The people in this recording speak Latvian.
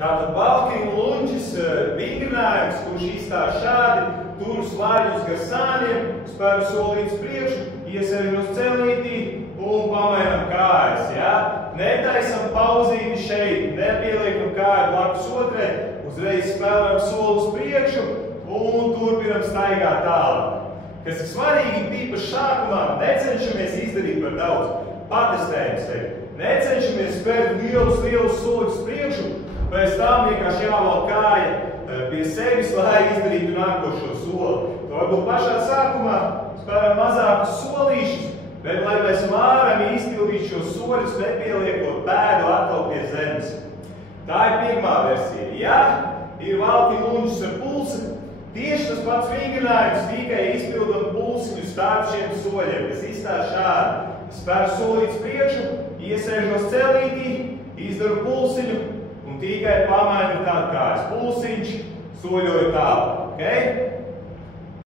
Tātad valkinu lunčis vingrinājums, kurš izstāv šādi, tur slāņus gar sāniem, spēru solītas priekšu, iesēžos celītī un pamainam kājas. Ja? Netaisam pauzīti šeit, nepieliekam kāju blakus otrai, uzreiz spēlējam soli uz priekšu un turpinam staigāt tālāk. Kas ir svarīgi, tīpaši sākumā, necenšamies izdarīt par daudz. Patestējam sevi. Necenšamies spērt lielus soļus priekšu, pēc tam vienkārši jāvalk kāja pie sevis, lai izdarītu nākošo soli. To varbūt pašā sākumā spēram mazākus solīšus, bet lai mēs varam izpildīt šos soļus, nepieliekot pēdu atkal pie zemes. Tā ir pirmā versija. Ja ir valkinu lunčis ar pulsi, tieši tas pats vingrinājums, tikai izpildam pulsiņu starp šiem soļiem, kas izstāv šādi. Spēru solītas priekšu, iesēžos celītī, izdaru pulsiņu un tikai pamainu tādu kājas. Pulsiņš, soļoju tālāk. Okay?